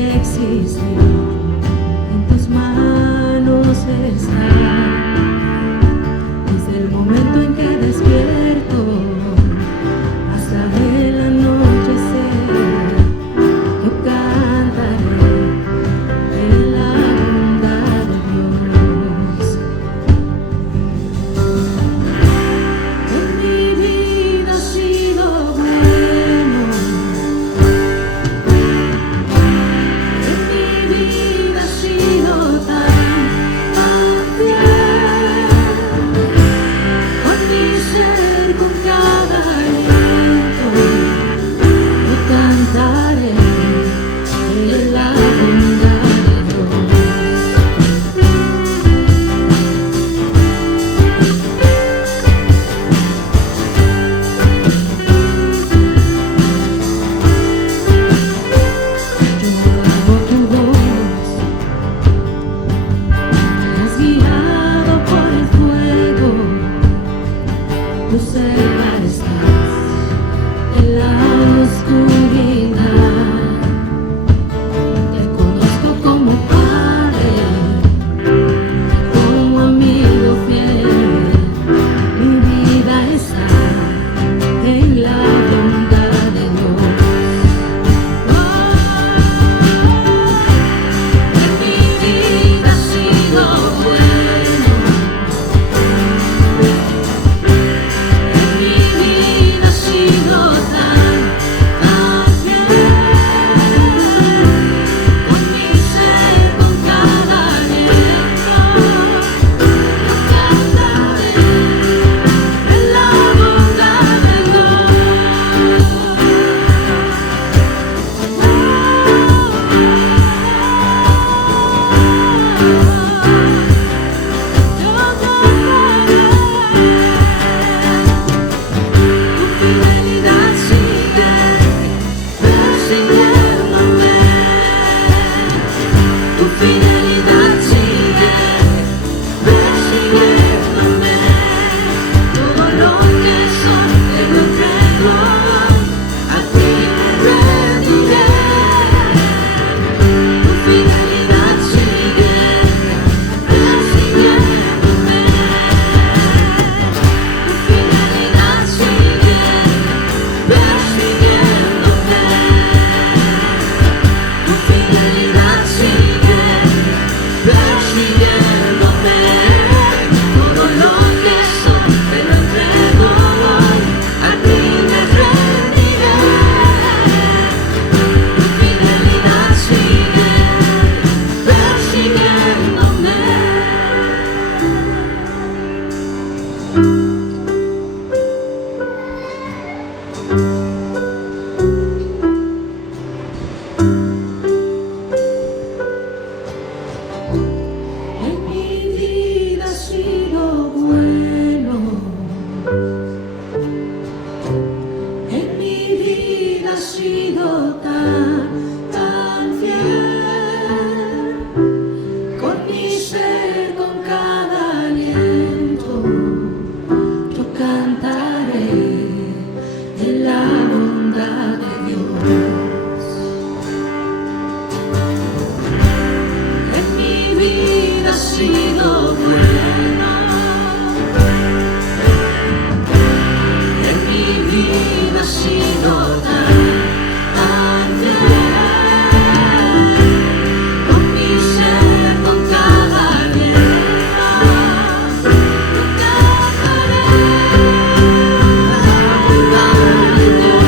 existir, en tus manos está. Desde el momento en que despierto hasta el anochecer, yo cantaré de la bondad de Dios. En mi vida ha sido bueno, en mi vida ha sido tan fiel. Con mi ser, con cada aliento, yo cantaré de la bondad de Dios. Yo amo tu voz, me has guiado por el fuego. Tú cerca estás en la oscuridad. Te conozco como padre, como amigo fiel. Mi vida está en la bondad de Dios. En mi vida ha sido bueno. En mi vida ha sido tan fiel. Con mi ser, con cada aliento, yo cantaré de la bondad de Dios. Yo cantaré. Tu fidelidad sigue persiguiéndome. Tu fidelidad sigue persiguiéndome. Todo lo que soy te lo entrego, a ti me rendiré. Tu fidelidad sigue persiguiéndome. Tu fidelidad sigue persiguiéndome. Tu fidelidad sigue persiguiéndome. Todo lo que soy te lo entrego, a ti me rendiré. Tu fidelidad sigue persiguiéndome. En mi vida ha sido bueno. En mi vida ha sido tan fiel. Con mi ser, con cada aliento, yo cantaré de la bondad de Dios. En mi vida ha sido bueno. En mi vida ha sido tan fiel. Con mi ser, con cada aliento, yo cantaré la bondad de Dios.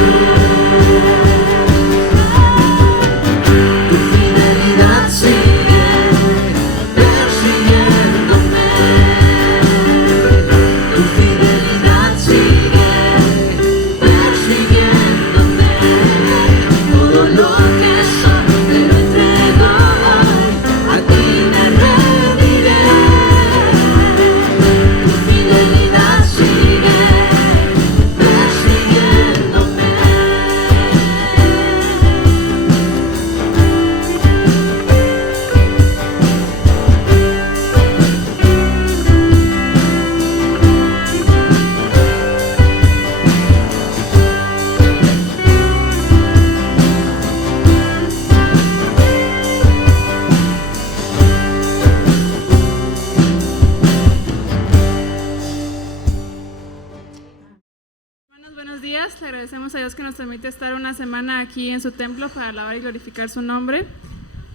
Tu fidelidad sigue persiguiéndome. agradecemos a Dios que nos permite estar una semana aquí en su templo para alabar y glorificar su nombre.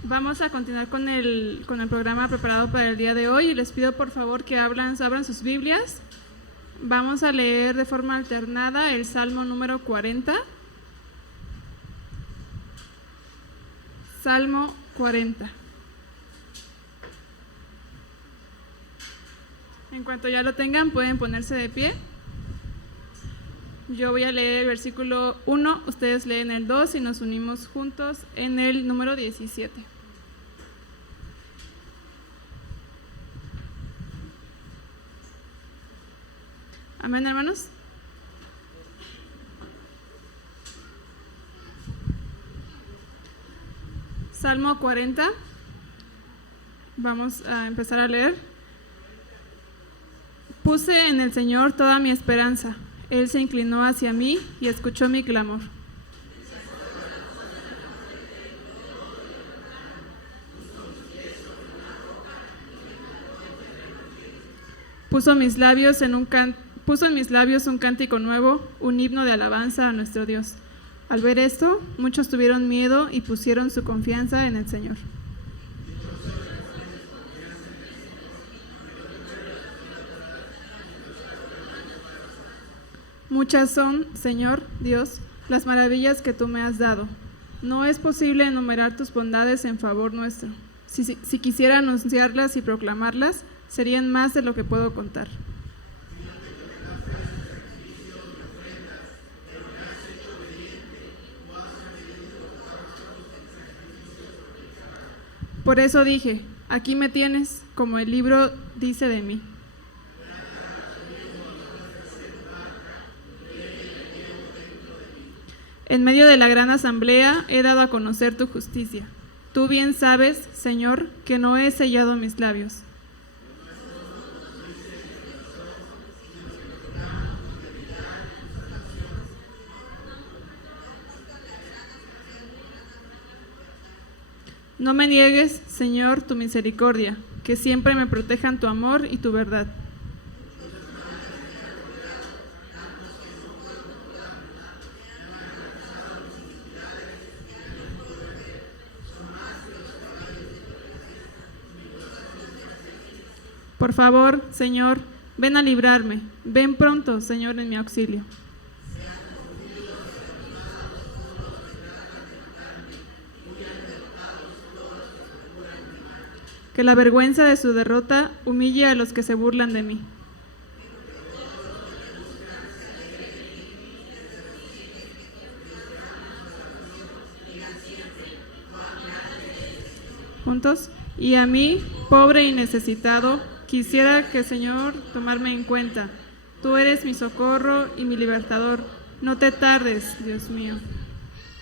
Vamos a continuar con el programa preparado para el día de hoy y les pido por favor que abran sus Biblias. Vamos a leer de forma alternada el Salmo número 40. Salmo 40. En cuanto ya lo tengan, pueden ponerse de pie. Yo voy a leer el versículo 1, ustedes leen el 2 y nos unimos juntos en el número 17. Amén, hermanos. Salmo 40. Vamos a empezar a leer. Puse en el Señor toda mi esperanza. Él se inclinó hacia mí y escuchó mi clamor. Puso en mis labios un cántico nuevo, un himno de alabanza a nuestro Dios. Al ver esto, muchos tuvieron miedo y pusieron su confianza en el Señor. Muchas son, Señor Dios, las maravillas que tú me has dado. No es posible enumerar tus bondades en favor nuestro. Si quisiera anunciarlas y proclamarlas, serían más de lo que puedo contar. Por eso dije, aquí me tienes, como el libro dice de mí. En medio de la gran asamblea he dado a conocer tu justicia. Tú bien sabes, Señor, que no he sellado mis labios. No me niegues, Señor, tu misericordia, que siempre me protejan tu amor y tu verdad. Por favor, Señor, ven a librarme. Ven pronto, Señor, en mi auxilio. Que la vergüenza de su derrota humille a los que se burlan de mí. Juntos. Y a mí, pobre y necesitado, quisiera que, Señor, tomarme en cuenta. Tú eres mi socorro y mi libertador. No te tardes, Dios mío.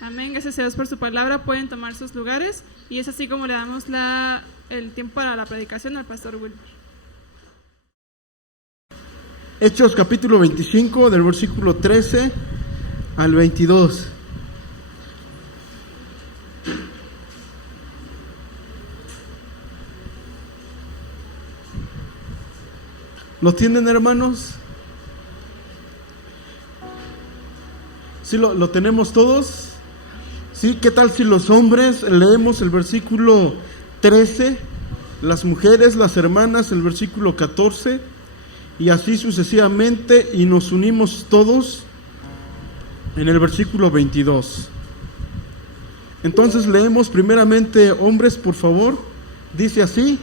Amén. Gracias a Dios por su palabra. Pueden tomar sus lugares. Y es así como le damos el tiempo para la predicación al pastor Wilmer. Hechos capítulo 25, del versículo 13 al 22. ¿Lo tienen, hermanos? ¿Sí lo tenemos todos? ¿Sí? ¿Qué tal si los hombres leemos el versículo 13, las mujeres, las hermanas, el versículo 14, y así sucesivamente, y nos unimos todos en el versículo 22? Entonces leemos primeramente, hombres, por favor. Dice así: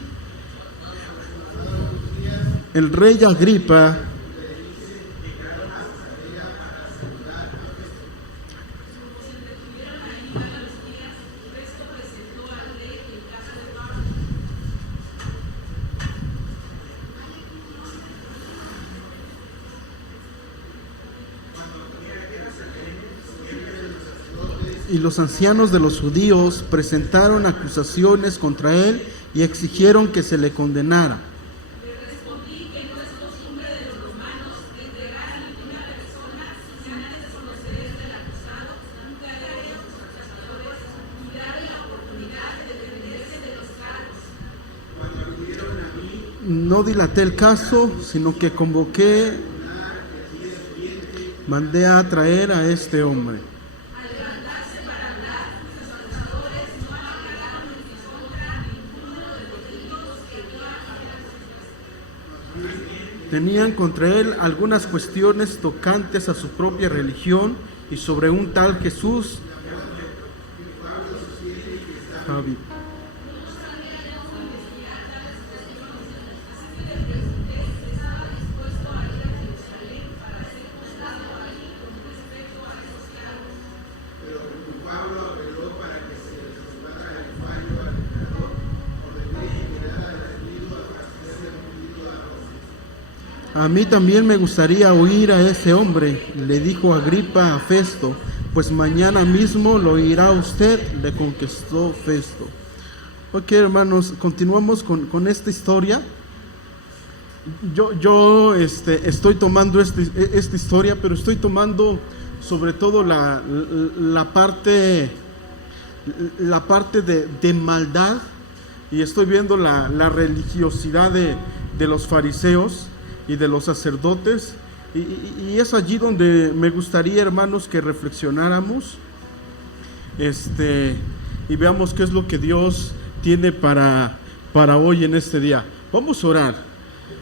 el rey Agripa y los ancianos de los judíos presentaron acusaciones contra él y exigieron que se le condenara. No dilaté el caso, sino que convoqué mandé a traer a este hombre. Tenían contra él algunas cuestiones tocantes a su propia religión y sobre un tal Jesús. Javi. A mí también me gustaría oír a ese hombre, le dijo Agripa a Festo, pues mañana mismo lo oirá usted, le contestó Festo. Ok, hermanos, continuamos con esta historia. Yo estoy tomando esta historia, pero estoy tomando sobre todo la parte de maldad, y estoy viendo la religiosidad de los fariseos y de los sacerdotes, y es allí donde me gustaría, hermanos, que reflexionáramos y veamos qué es lo que Dios tiene para hoy en este día. Vamos a orar.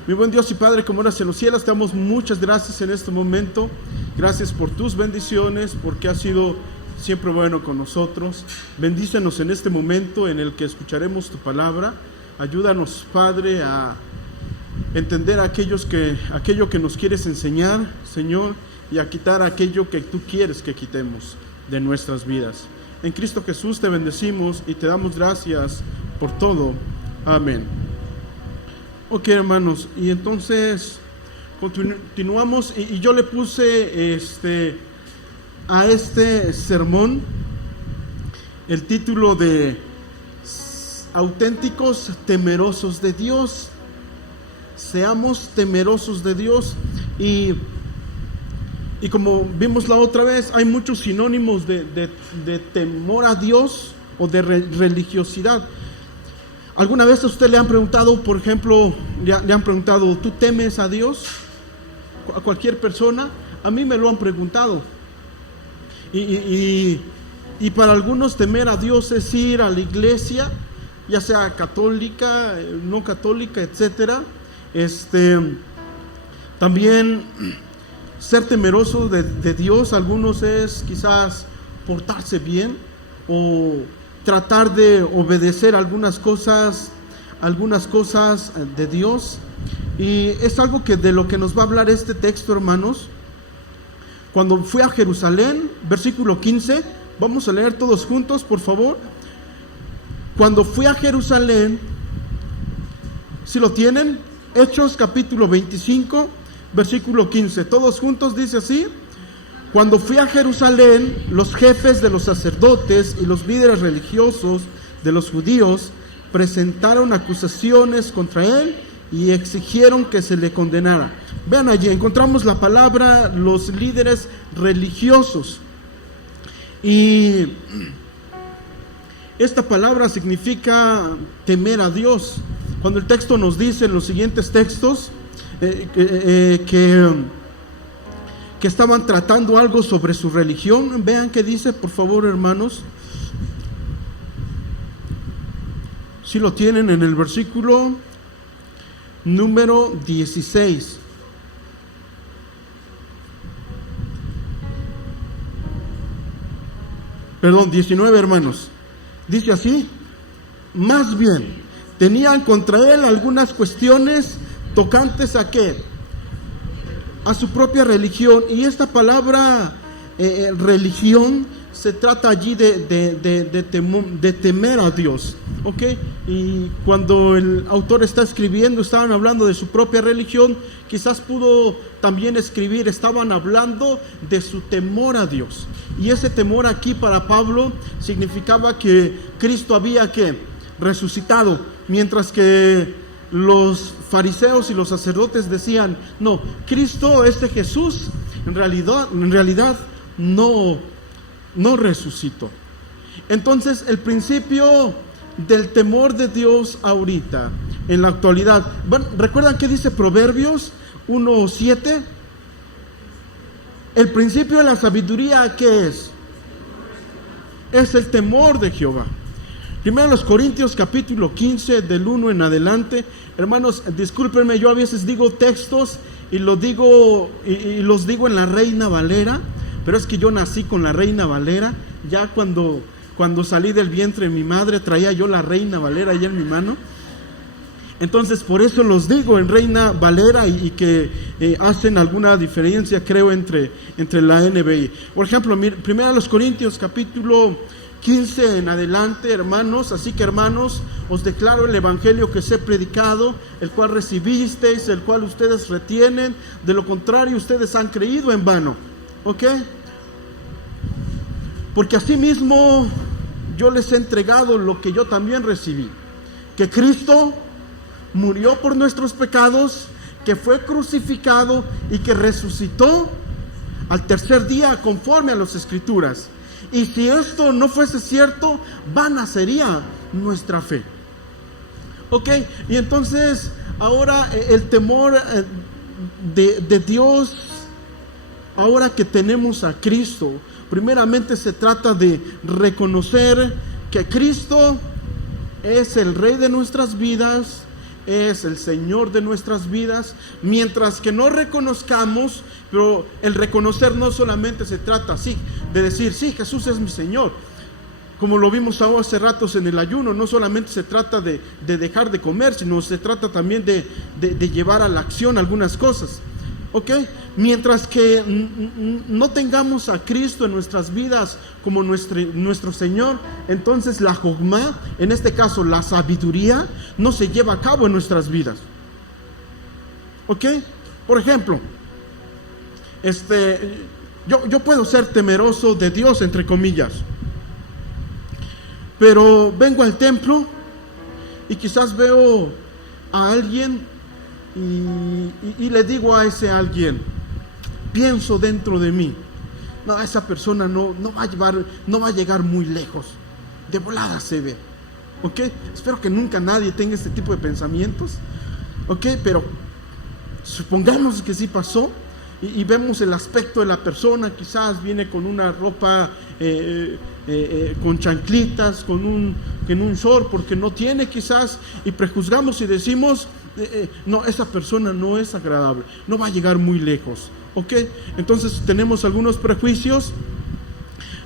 Mi buen Dios y Padre, como eras en los cielos, te damos muchas gracias en este momento. Gracias por tus bendiciones, porque has sido siempre bueno con nosotros. Bendícenos en este momento en el que escucharemos tu palabra. Ayúdanos, Padre, a entender aquello que nos quieres enseñar, Señor, y a quitar aquello que tú quieres que quitemos de nuestras vidas. En Cristo Jesús te bendecimos y te damos gracias por todo. Amén. Ok, hermanos, y entonces continuamos, y yo le puse a este sermón el título de Auténticos temerosos de Dios. Seamos temerosos de Dios. Y como vimos la otra vez, hay muchos sinónimos de temor a Dios o de religiosidad. ¿Alguna vez a usted le han preguntado, por ejemplo, le han preguntado, ¿tú temes a Dios? A cualquier persona. A mí me lo han preguntado. Y para algunos temer a Dios es ir a la iglesia, ya sea católica, no católica, etcétera. También ser temeroso de Dios, algunos es quizás portarse bien o tratar de obedecer algunas cosas de Dios. Y es algo de lo que nos va a hablar este texto, hermanos. Cuando fui a Jerusalén, versículo 15, vamos a leer todos juntos, por favor. Cuando fui a Jerusalén, ¿sí lo tienen? Hechos capítulo 25, versículo 15, todos juntos dice así: cuando fui a Jerusalén, los jefes de los sacerdotes y los líderes religiosos de los judíos presentaron acusaciones contra él y exigieron que se le condenara. Vean allí, encontramos la palabra los líderes religiosos, y esta palabra significa temer a Dios. Cuando el texto nos dice en los siguientes textos que estaban tratando algo sobre su religión, vean qué dice, por favor, hermanos. Si lo tienen en el versículo número 16. Perdón, 19, hermanos. Dice así: más bien, tenían contra él algunas cuestiones tocantes ¿a qué? A su propia religión. Y esta palabra religión se trata allí de temer a Dios, ¿ok? Y cuando el autor está escribiendo, estaban hablando de su propia religión, quizás pudo también escribir, estaban hablando de su temor a Dios. Y ese temor aquí para Pablo significaba que Cristo había ¿qué? Resucitado, mientras que los fariseos y los sacerdotes decían, no, Cristo, Jesús, en realidad no resucitó. Entonces el principio del temor de Dios ahorita, en la actualidad, bueno, ¿recuerdan qué dice Proverbios 1:7? El principio de la sabiduría, ¿qué es? Es el temor de Jehová. Primero los Corintios capítulo 15 del 1 en adelante. Hermanos, discúlpenme, yo a veces digo textos y los digo en la Reina Valera, pero es que yo nací con la Reina Valera. Ya cuando salí del vientre de mi madre traía yo la Reina Valera allá en mi mano. Entonces por eso los digo en Reina Valera y que hacen alguna diferencia, creo, entre la NBI. Por ejemplo, primero los Corintios capítulo 15 en adelante, hermanos. Así que, hermanos, os declaro el evangelio que os he predicado, el cual recibisteis, el cual ustedes retienen. De lo contrario, ustedes han creído en vano. ¿Ok? Porque asimismo yo les he entregado lo que yo también recibí: que Cristo murió por nuestros pecados, que fue crucificado y que resucitó al tercer día conforme a las Escrituras. Y si esto no fuese cierto, vana sería nuestra fe. Ok, y entonces ahora el temor de Dios, ahora que tenemos a Cristo, primeramente se trata de reconocer que Cristo es el Rey de nuestras vidas, es el Señor de nuestras vidas. Mientras que no reconozcamos, pero el reconocer no solamente se trata así de decir, sí, Jesús es mi Señor, como lo vimos hace ratos en el ayuno. No solamente se trata de dejar de comer, sino se trata también de llevar a la acción algunas cosas. ¿Ok? Mientras que no tengamos a Cristo en nuestras vidas como nuestro Señor, entonces la jogma, en este caso la sabiduría, no se lleva a cabo en nuestras vidas. ¿Ok? Por ejemplo, yo puedo ser temeroso de Dios, entre comillas, pero vengo al templo y quizás veo a alguien y le digo a ese alguien, pienso dentro de mí, no, esa persona no va a llegar muy lejos, de volada se ve. ¿Ok? Espero que nunca nadie tenga este tipo de pensamientos. ¿Ok? Pero supongamos que sí pasó y vemos el aspecto de la persona. Quizás viene con una ropa con chanclitas, con un short, porque no tiene quizás, y prejuzgamos y decimos, no, esa persona no es agradable, no va a llegar muy lejos. ¿Ok? Entonces tenemos algunos prejuicios.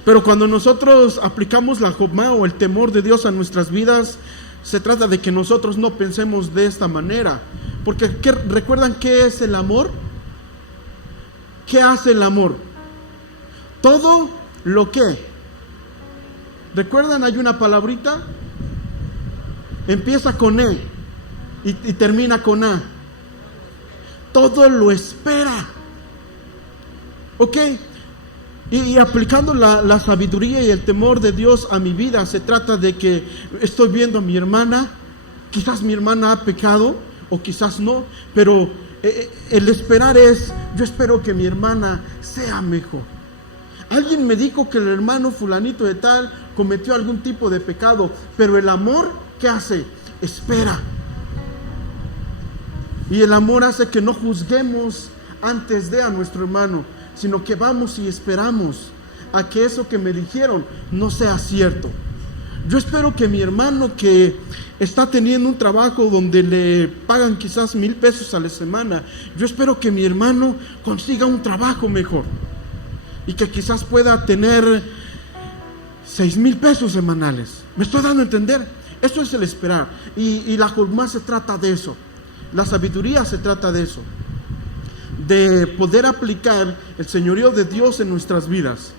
Pero cuando nosotros aplicamos la jogma o el temor de Dios a nuestras vidas, se trata de que nosotros no pensemos de esta manera. Porque ¿recuerdan qué es el amor? ¿Qué hace el amor? Todo lo que. ¿Recuerdan? Hay una palabrita. Empieza con E y termina con A. Todo lo espera. ¿Ok? Y aplicando la sabiduría y el temor de Dios a mi vida, se trata de que estoy viendo a mi hermana, quizás mi hermana ha pecado o quizás no, pero el esperar es, yo espero que mi hermana sea mejor. Alguien me dijo que el hermano fulanito de tal cometió algún tipo de pecado, pero el amor, ¿qué hace? Espera. Y el amor hace que no juzguemos antes de a nuestro hermano, sino que vamos y esperamos a que eso que me dijeron no sea cierto. Yo espero que mi hermano, que está teniendo un trabajo donde le pagan quizás 1,000 pesos a la semana, yo espero que mi hermano consiga un trabajo mejor y que quizás pueda tener 6,000 pesos semanales. ¿Me estoy dando a entender? Eso es el esperar. Y la jogma se trata de eso. La sabiduría se trata de eso, de poder aplicar el señorío de Dios en nuestras vidas.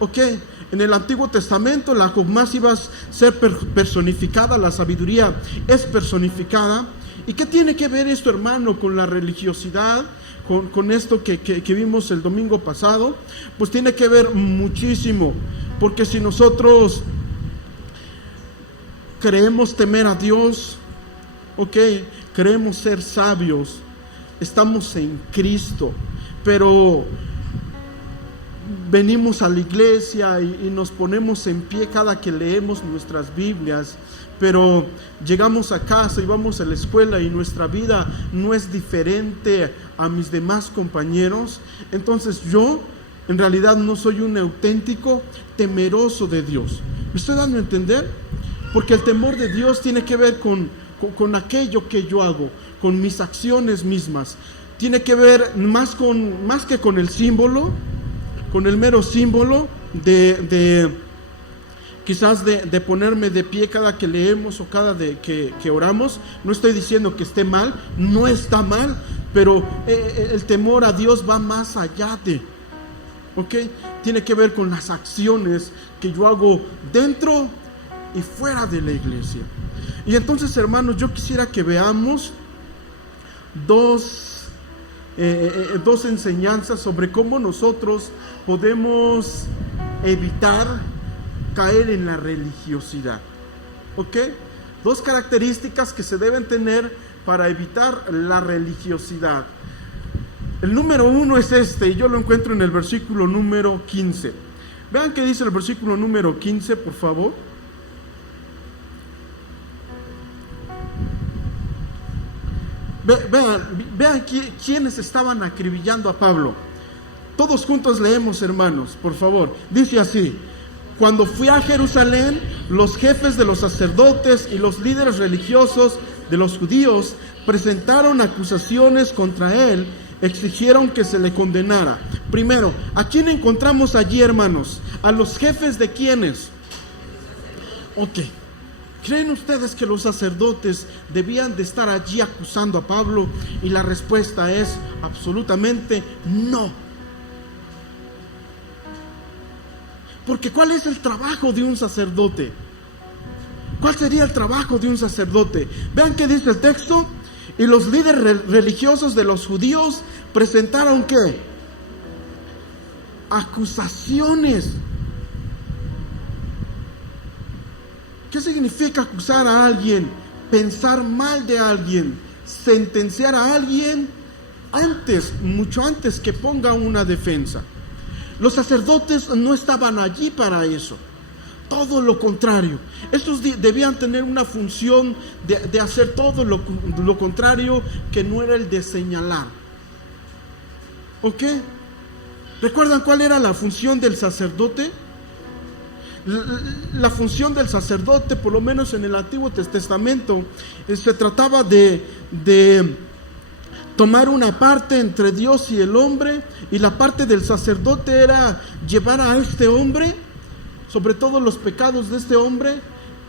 Ok, en el Antiguo Testamento la jogma iba a ser personificada, la sabiduría es personificada. ¿Y qué tiene que ver esto, hermano, con la religiosidad, con esto que vimos el domingo pasado? Pues tiene que ver muchísimo, porque si nosotros creemos temer a Dios, ok, creemos ser sabios, estamos en Cristo, pero venimos a la iglesia y nos ponemos en pie cada que leemos nuestras Biblias, pero llegamos a casa y vamos a la escuela y nuestra vida no es diferente a mis demás compañeros. Entonces yo en realidad no soy un auténtico temeroso de Dios. ¿Me estoy dando a entender? Porque el temor de Dios tiene que ver con aquello que yo hago, con mis acciones mismas. Tiene que ver más que con el símbolo, con el mero símbolo quizás de ponerme de pie cada que leemos o cada que oramos. No estoy diciendo que esté mal, no está mal, pero el temor a Dios va más allá ¿ok? Tiene que ver con las acciones que yo hago dentro y fuera de la iglesia. Y entonces, hermanos, yo quisiera que veamos dos enseñanzas sobre cómo nosotros podemos evitar caer en la religiosidad. ¿Ok? Dos características que se deben tener para evitar la religiosidad. El número 1 es y yo lo encuentro en el versículo número 15. Vean qué dice el versículo número 15, por favor. Vean quiénes estaban acribillando a Pablo. Todos juntos leemos, hermanos, por favor. Dice así: cuando fui a Jerusalén, los jefes de los sacerdotes y los líderes religiosos de los judíos presentaron acusaciones contra él, exigieron que se le condenara. Primero, ¿a quién encontramos allí, hermanos? ¿A los jefes de quiénes? Ok. ¿Creen ustedes que los sacerdotes debían de estar allí acusando a Pablo? Y la respuesta es absolutamente no. Porque ¿cuál es el trabajo de un sacerdote? ¿Cuál sería el trabajo de un sacerdote? Vean qué dice el texto. Y los líderes religiosos de los judíos presentaron ¿qué? Acusaciones. ¿Qué significa acusar a alguien? Pensar mal de alguien, sentenciar a alguien mucho antes que ponga una defensa. Los sacerdotes no estaban allí para eso. Todo lo contrario. Estos debían tener una función de hacer todo lo contrario, que no era el de señalar. ¿Ok? ¿Recuerdan cuál era la función del sacerdote? La función del sacerdote, por lo menos en el Antiguo Testamento, se trataba de tomar una parte entre Dios y el hombre, y la parte del sacerdote era llevar a este hombre, sobre todo los pecados de este hombre,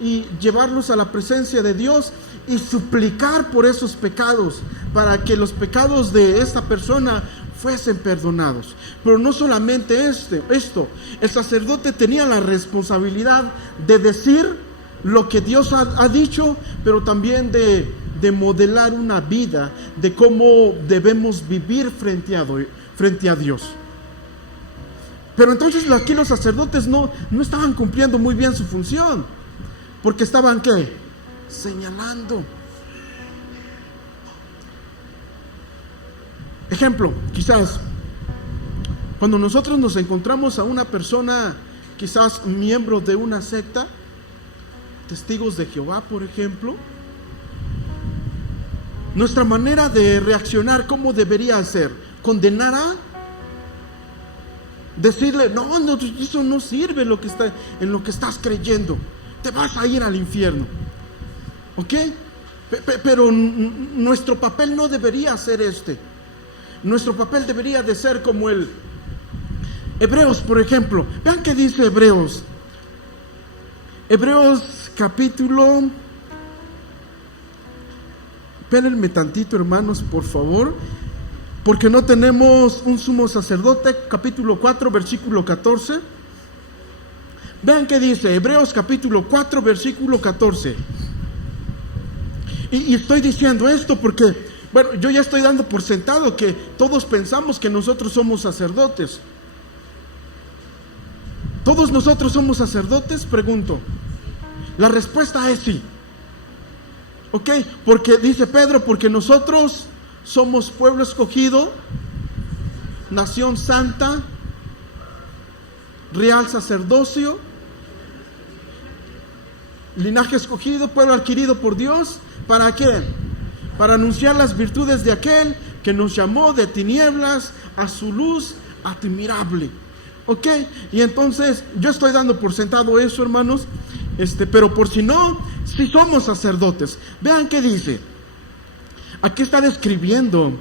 y llevarlos a la presencia de Dios y suplicar por esos pecados, para que los pecados de esta persona fuesen perdonados. Pero no solamente esto, el sacerdote tenía la responsabilidad de decir lo que Dios ha dicho, pero también de modelar una vida de cómo debemos vivir frente a Dios. Pero entonces aquí los sacerdotes no estaban cumpliendo muy bien su función, porque estaban ¿qué? Señalando. Ejemplo, quizás cuando nosotros nos encontramos a una persona, quizás miembro de una secta, testigos de Jehová, por ejemplo, nuestra manera de reaccionar, ¿cómo debería ser? ¿Condenar a? Decirle, no, eso no sirve en lo que estás creyendo, te vas a ir al infierno. ¿Ok? Pero nuestro papel no debería ser Nuestro papel debería de ser como el Hebreos, por ejemplo. Vean qué dice Hebreos. Hebreos capítulo... Espérenme tantito, hermanos, por favor, porque no tenemos un sumo sacerdote. Capítulo 4, versículo 14. Vean qué dice Hebreos capítulo 4, versículo 14. Y estoy diciendo esto porque, bueno, yo ya estoy dando por sentado que todos pensamos que nosotros somos sacerdotes. ¿Todos nosotros somos sacerdotes? Pregunto. La respuesta es sí. ¿Ok? Porque dice Pedro, porque nosotros somos pueblo escogido, nación santa, real sacerdocio, linaje escogido, pueblo adquirido por Dios. ¿Para qué? Para anunciar las virtudes de aquel que nos llamó de tinieblas a su luz admirable. ¿Ok? Y entonces yo estoy dando por sentado eso, hermanos, pero por si no, si somos sacerdotes. Vean qué dice. Aquí está describiendo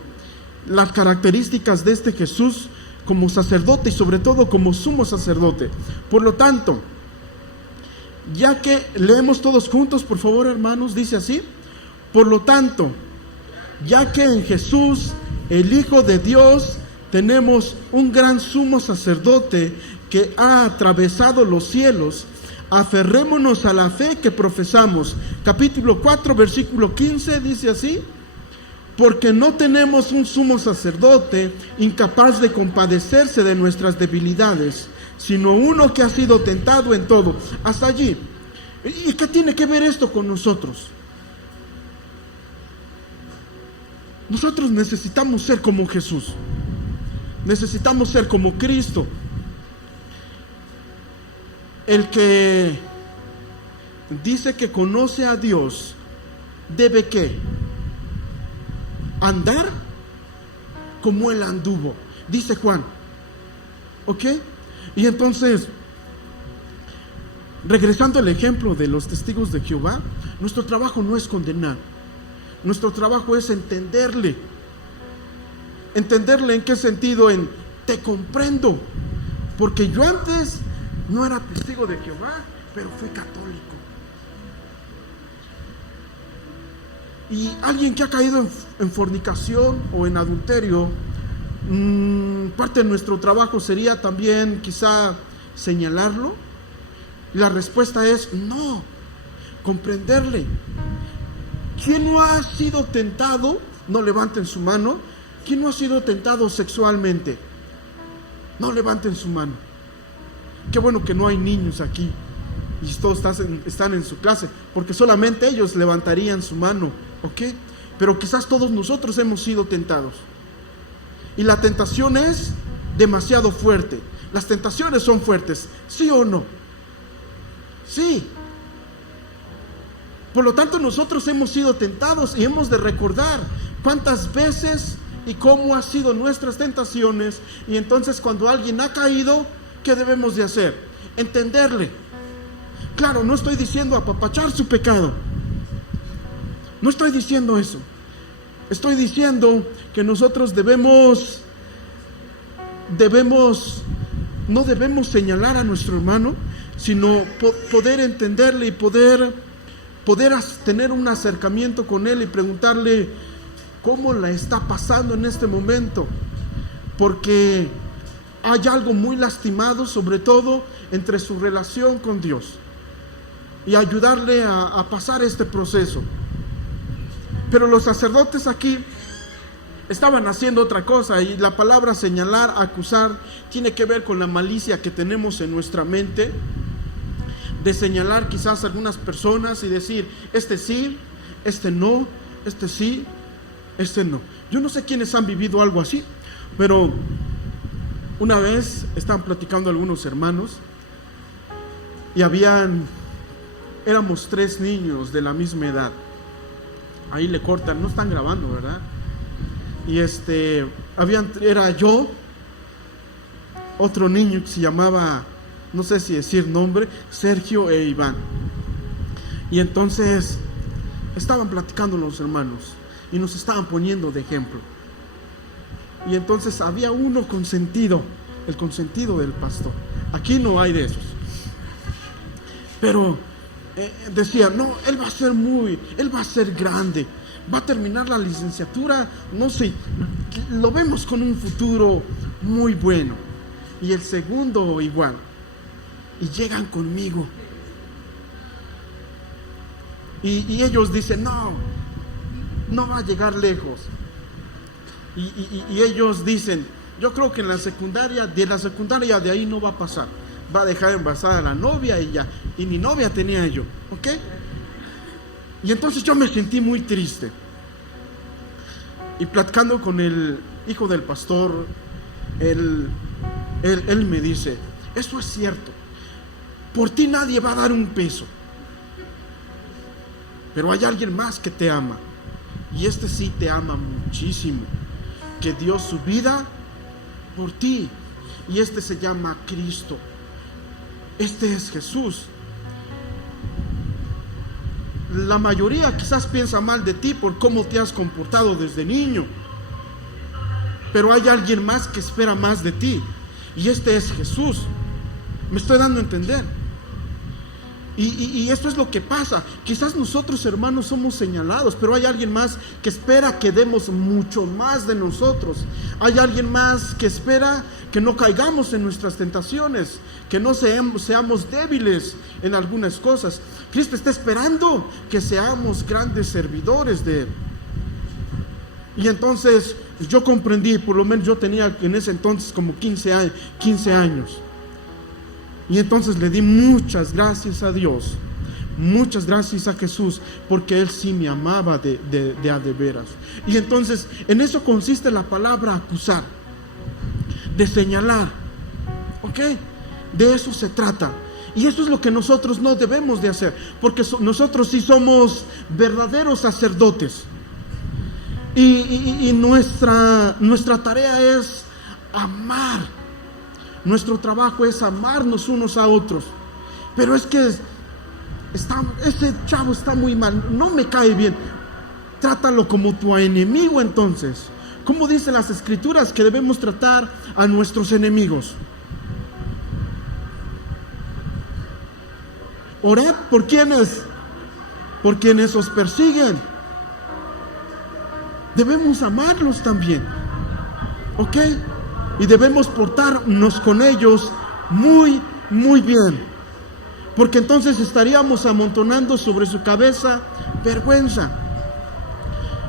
las características de este Jesús como sacerdote y sobre todo como sumo sacerdote. Por lo tanto, ya que leemos todos juntos, por favor, hermanos, dice así: por lo tanto, ya que en Jesús, el Hijo de Dios, tenemos un gran sumo sacerdote que ha atravesado los cielos, aferrémonos a la fe que profesamos. Capítulo 4, versículo 15, dice así: porque no tenemos un sumo sacerdote incapaz de compadecerse de nuestras debilidades, sino uno que ha sido tentado en todo. Hasta allí. ¿Y qué tiene que ver esto con nosotros? Nosotros necesitamos ser como Jesús. Necesitamos ser como Cristo. El que dice que conoce a Dios debe ¿qué? Andar como Él anduvo, dice Juan. ¿Ok? Y entonces, regresando al ejemplo de los testigos de Jehová, nuestro trabajo no es condenar. Nuestro trabajo es entenderle. ¿Entenderle en qué sentido? En te comprendo. Porque yo antes no era testigo de Jehová, pero fui católico. Y alguien que ha caído en fornicación o en adulterio, parte de nuestro trabajo sería también quizá señalarlo. Y la respuesta es no, comprenderle. ¿Quién no ha sido tentado? No levanten su mano. ¿Quién no ha sido tentado sexualmente? No levanten su mano. Qué bueno que no hay niños aquí y todos están en su clase, porque solamente ellos levantarían su mano, ¿ok? Pero quizás todos nosotros hemos sido tentados. Y la tentación es demasiado fuerte. Las tentaciones son fuertes, ¿sí o no? Sí. Por lo tanto, nosotros hemos sido tentados y hemos de recordar cuántas veces y cómo han sido nuestras tentaciones. Y entonces, cuando alguien ha caído, ¿qué debemos de hacer? Entenderle. Claro, no estoy diciendo apapachar su pecado. No estoy diciendo eso. Estoy diciendo que nosotros no debemos señalar a nuestro hermano, sino poder entenderle y poder tener un acercamiento con él y preguntarle cómo la está pasando en este momento, porque hay algo muy lastimado, sobre todo entre su relación con Dios, y ayudarle a pasar este proceso. Pero los sacerdotes aquí estaban haciendo otra cosa, y la palabra señalar, acusar, tiene que ver con la malicia que tenemos en nuestra mente, de señalar quizás a algunas personas y decir, este sí, este no, este sí, este no. Yo no sé quiénes han vivido algo así, pero una vez estaban platicando algunos hermanos y éramos 3 niños de la misma edad. Ahí le cortan, no están grabando, ¿verdad? Y era yo, otro niño que se llamaba, no sé si decir nombre, Sergio e Iván. Y entonces estaban platicando los hermanos y nos estaban poniendo de ejemplo. Y entonces había uno consentido, el consentido del pastor. Aquí no hay de esos. Pero decía, no, él va a ser grande, va a terminar la licenciatura, no sé, lo vemos con un futuro muy bueno. Y el segundo igual. Y llegan conmigo. Y ellos dicen, no va a llegar lejos. Y ellos dicen, yo creo que de la secundaria de ahí no va a pasar. Va a dejar embarazada a la novia y ya. Y ni novia tenía yo, ¿ok? Y entonces yo me sentí muy triste. Y platicando con el hijo del pastor, él me dice, eso es cierto. Por ti nadie va a dar un peso. Pero hay alguien más que te ama. Y sí te ama muchísimo. Que dio su vida por ti. y este se llama Cristo. Este es Jesús. La mayoría quizás piensa mal de ti por cómo te has comportado desde niño, pero hay alguien más que espera más de ti, y este es Jesús. Me estoy dando a entender. Y esto es lo que pasa. Quizás nosotros, hermanos, somos señalados, pero hay alguien más que espera que demos mucho más de nosotros. Hay alguien más que espera que no caigamos en nuestras tentaciones, que no seamos débiles en algunas cosas. Cristo está esperando que seamos grandes servidores de Él. Y entonces yo comprendí, por lo menos yo tenía en ese entonces como 15 años. Y entonces le di muchas gracias a Dios, muchas gracias a Jesús, porque Él sí me amaba de veras. Y entonces en eso consiste la palabra acusar, de señalar, ¿ok? De eso se trata. Y eso es lo que nosotros no debemos de hacer, porque nosotros sí somos verdaderos sacerdotes. Y nuestra tarea es amar. Nuestro trabajo es amarnos unos a otros. Pero es que ese chavo está muy mal, no me cae bien. Trátalo como tu enemigo entonces. ¿Cómo dicen las escrituras que debemos tratar a nuestros enemigos? Orad por quienes os persiguen. Debemos amarlos también, ¿ok? Y debemos portarnos con ellos muy, muy bien, porque entonces estaríamos amontonando sobre su cabeza vergüenza.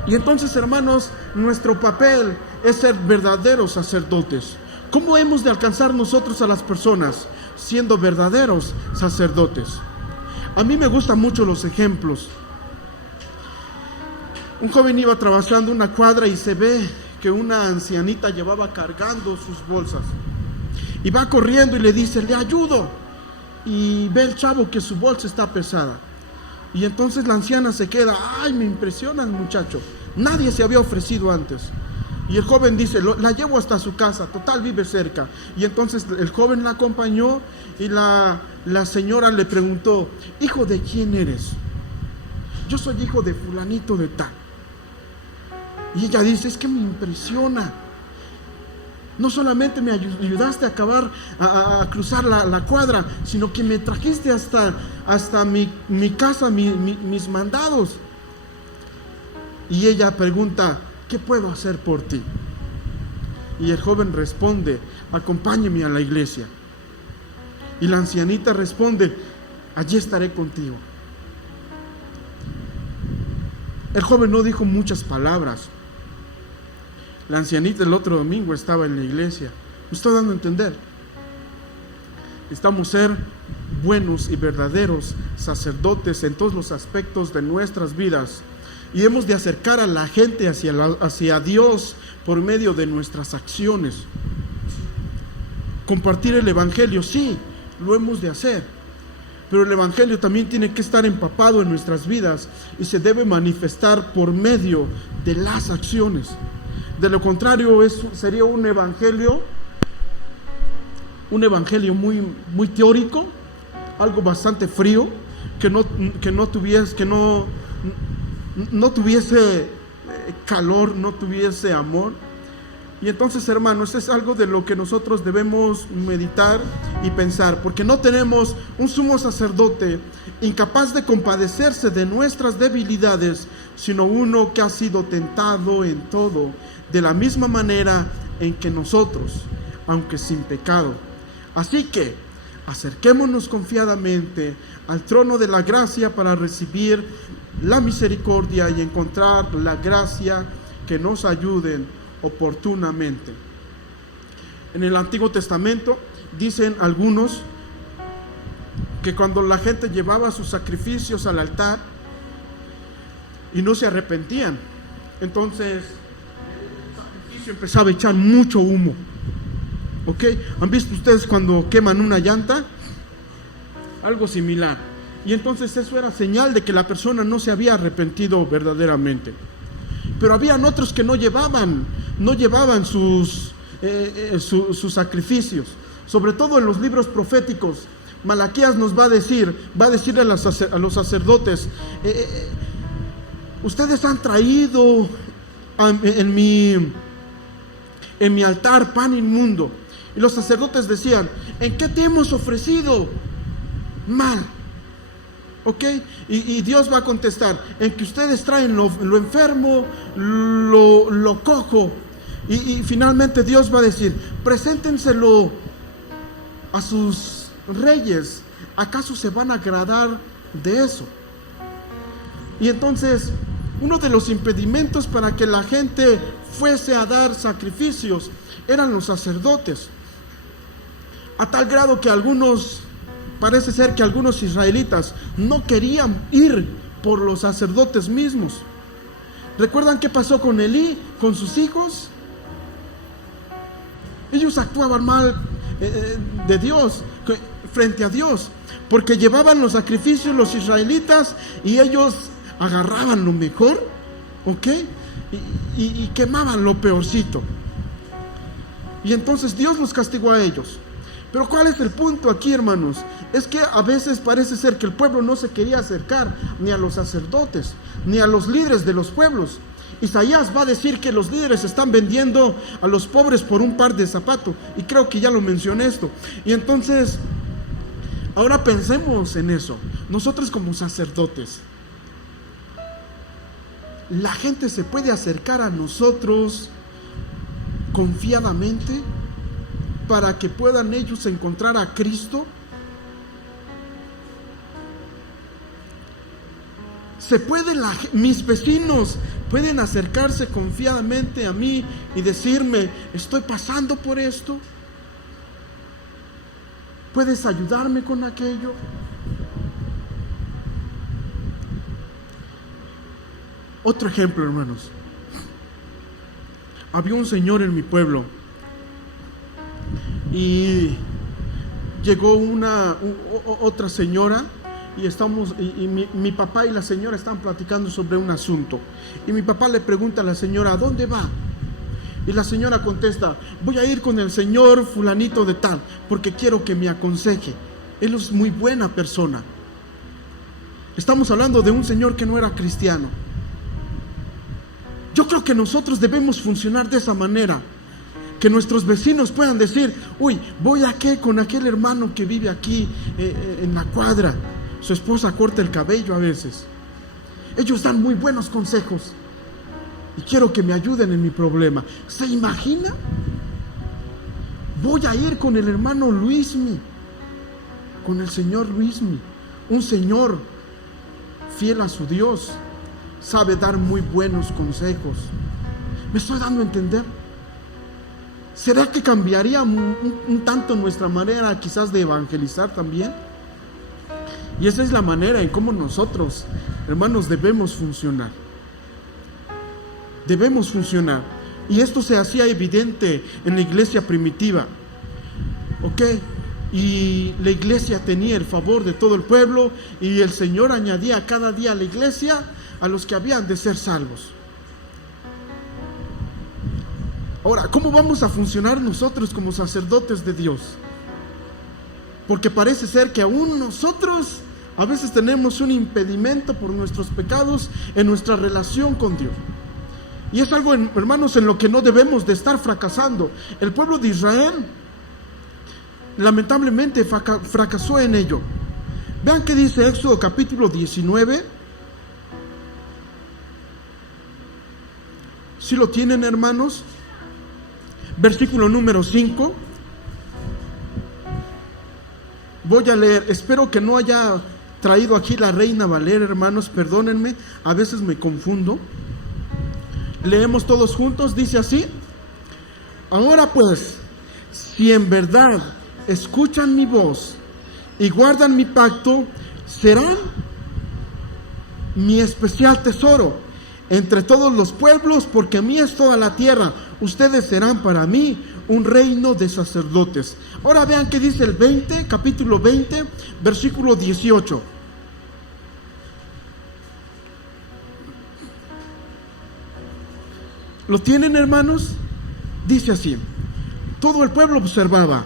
Y entonces, hermanos, nuestro papel es ser verdaderos sacerdotes. ¿Cómo hemos de alcanzar nosotros a las personas? Siendo verdaderos sacerdotes. A mí me gustan mucho los ejemplos. Un joven iba atravesando una cuadra y se ve que una ancianita llevaba cargando sus bolsas, y va corriendo y le dice: le ayudo. Y ve el chavo que su bolsa está pesada, y entonces la anciana se queda: ay, me impresiona el muchacho, nadie se había ofrecido antes. Y el joven dice: la llevo hasta su casa, total vive cerca. Y entonces el joven la acompañó, y la señora le preguntó: ¿hijo de quién eres? Yo soy hijo de fulanito de tal. Y ella dice: es que me impresiona. No solamente me ayudaste a cruzar la cuadra, sino que me trajiste hasta mi casa, mis mandados. Y ella pregunta: ¿qué puedo hacer por ti? Y el joven responde: acompáñeme a la iglesia. Y la ancianita responde: allí estaré contigo. El joven no dijo muchas palabras. La ancianita el otro domingo estaba en la iglesia. Me estoy dando a entender. Necesitamos ser buenos y verdaderos sacerdotes en todos los aspectos de nuestras vidas. Y hemos de acercar a la gente hacia Dios por medio de nuestras acciones. Compartir el evangelio, sí, lo hemos de hacer. Pero el evangelio también tiene que estar empapado en nuestras vidas y se debe manifestar por medio de las acciones. De lo contrario, sería un evangelio muy, muy teórico, algo bastante frío, que no tuviese calor, no tuviese amor. Y entonces, hermanos, es algo de lo que nosotros debemos meditar y pensar, porque no tenemos un sumo sacerdote incapaz de compadecerse de nuestras debilidades, sino uno que ha sido tentado en todo, de la misma manera en que nosotros, aunque sin pecado. Así que acerquémonos confiadamente al trono de la gracia para recibir la misericordia y encontrar la gracia que nos ayude oportunamente. En el Antiguo Testamento dicen algunos que cuando la gente llevaba sus sacrificios al altar y no se arrepentían, entonces el sacrificio empezaba a echar mucho humo. ¿Ok? ¿Han visto ustedes cuando queman una llanta? Algo similar. Y entonces eso era señal de que la persona no se había arrepentido verdaderamente. Pero habían otros que no llevaban sus sus sacrificios. Sobre todo en los libros proféticos, Malaquías nos va a decirle a los sacerdotes, ustedes han traído en mi altar pan inmundo. Y los sacerdotes decían, ¿en qué te hemos ofrecido mal? ¿Ok? Y Dios va a contestar, en que ustedes traen lo enfermo, lo cojo. Y finalmente Dios va a decir, preséntenselo a sus reyes. ¿Acaso se van a agradar de eso? Y entonces, uno de los impedimentos para que la gente fuese a dar sacrificios eran los sacerdotes. A tal grado que parece ser que algunos israelitas no querían ir por los sacerdotes mismos. ¿Recuerdan qué pasó con Elí, con sus hijos? Ellos actuaban mal de Dios, frente a Dios, porque llevaban los sacrificios los israelitas y ellos agarraban lo mejor, ¿ok? Y quemaban lo peorcito. Y entonces Dios los castigó a ellos. Pero ¿cuál es el punto aquí, hermanos? Es que a veces parece ser que el pueblo no se quería acercar ni a los sacerdotes, ni a los líderes de los pueblos. Isaías va a decir que los líderes están vendiendo a los pobres por un par de zapatos. Y creo que ya lo mencioné esto. Y entonces, ahora pensemos en eso. Nosotros como sacerdotes, la gente se puede acercar a nosotros confiadamente para que puedan ellos encontrar a Cristo. Mis vecinos pueden acercarse confiadamente a mí y decirme, estoy pasando por esto, ¿puedes ayudarme con aquello? Otro ejemplo, hermanos. Había un señor en mi pueblo y llegó otra señora y mi papá y la señora están platicando sobre un asunto. Y mi papá le pregunta a la señora, ¿a dónde va? Y la señora contesta, voy a ir con el señor fulanito de tal, porque quiero que me aconseje. Él es muy buena persona. Estamos hablando de un señor que no era cristiano. Yo creo que nosotros debemos funcionar de esa manera. Que nuestros vecinos puedan decir, uy, voy con aquel hermano que vive aquí en la cuadra. Su esposa corta el cabello a veces. Ellos dan muy buenos consejos y quiero que me ayuden en mi problema. ¿Se imagina? Voy a ir con el hermano Luismi, con el señor Luismi, un señor fiel a su Dios, sabe dar muy buenos consejos. ¿Me estoy dando a entender? ¿Será que cambiaría un tanto nuestra manera quizás de evangelizar también? Y esa es la manera en cómo nosotros, hermanos, debemos funcionar. Debemos funcionar. Y esto se hacía evidente en la iglesia primitiva. ¿Ok? Y la iglesia tenía el favor de todo el pueblo y el Señor añadía cada día a la iglesia a los que habían de ser salvos. Ahora, ¿cómo vamos a funcionar nosotros como sacerdotes de Dios? Porque parece ser que aún nosotros a veces tenemos un impedimento por nuestros pecados en nuestra relación con Dios. Y es algo, hermanos, en lo que no debemos de estar fracasando. El pueblo de Israel lamentablemente fracasó en ello. Vean qué dice Éxodo capítulo 19. ¿Sí lo tienen, hermanos? Versículo número 5. Voy a leer, espero que no haya traído aquí la Reina Valera, hermanos, perdónenme, a veces me confundo. Leemos todos juntos, dice así: ahora pues, si en verdad escuchan mi voz y guardan mi pacto, serán mi especial tesoro entre todos los pueblos, porque a mí es toda la tierra. Ustedes serán para mí un reino de sacerdotes. Ahora vean qué dice el 20, capítulo 20, versículo 18. ¿Lo tienen, hermanos? Dice así: Todo el pueblo observaba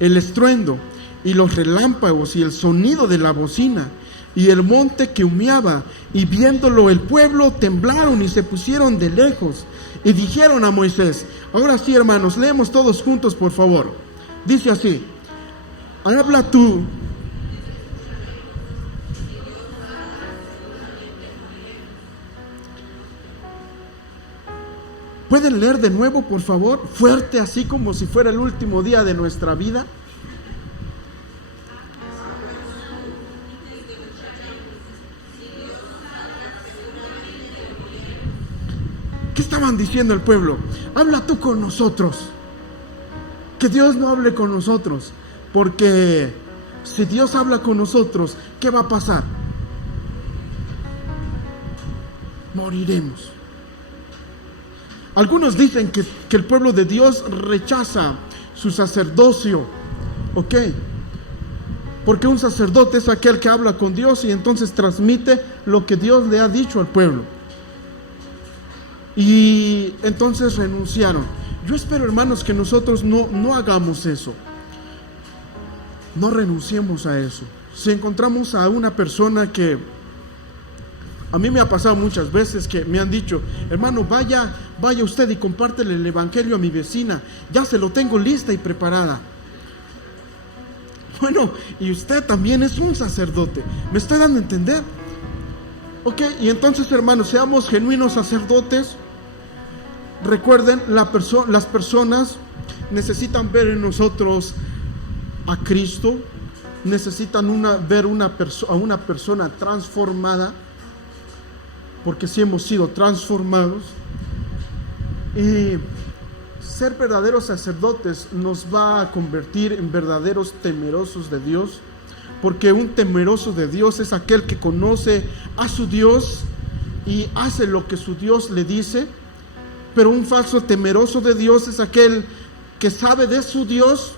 el estruendo y los relámpagos y el sonido de la bocina y el monte que humeaba, y viéndolo el pueblo temblaron y se pusieron de lejos y dijeron a Moisés. Ahora sí, hermanos, leemos todos juntos, por favor. Dice así: habla tú. ¿Pueden leer de nuevo, por favor? Fuerte, así como si fuera el último día de nuestra vida. ¿Qué estaban diciendo el pueblo? Habla tú con nosotros. Que Dios no hable con nosotros. Porque si Dios habla con nosotros, ¿qué va a pasar? Moriremos. Algunos dicen que el pueblo de Dios rechaza su sacerdocio. ¿Ok? Porque un sacerdote es aquel que habla con Dios y entonces transmite lo que Dios le ha dicho al pueblo. Y entonces renunciaron. Yo espero, hermanos, que nosotros no hagamos eso. No renunciemos a eso. Si encontramos a una persona que... A mí me ha pasado muchas veces que me han dicho: hermano, vaya usted y compártele el evangelio a mi vecina. Ya se lo tengo lista y preparada. Bueno, y usted también es un sacerdote. ¿Me estoy dando a entender? Ok, y entonces, hermanos, seamos genuinos sacerdotes. Recuerden, las personas necesitan ver en nosotros a Cristo. Necesitan ver a una persona transformada. Porque si hemos sido transformados. Y ser verdaderos sacerdotes nos va a convertir en verdaderos temerosos de Dios. Porque un temeroso de Dios es aquel que conoce a su Dios y hace lo que su Dios le dice. Pero un falso temeroso de Dios es aquel que sabe de su Dios,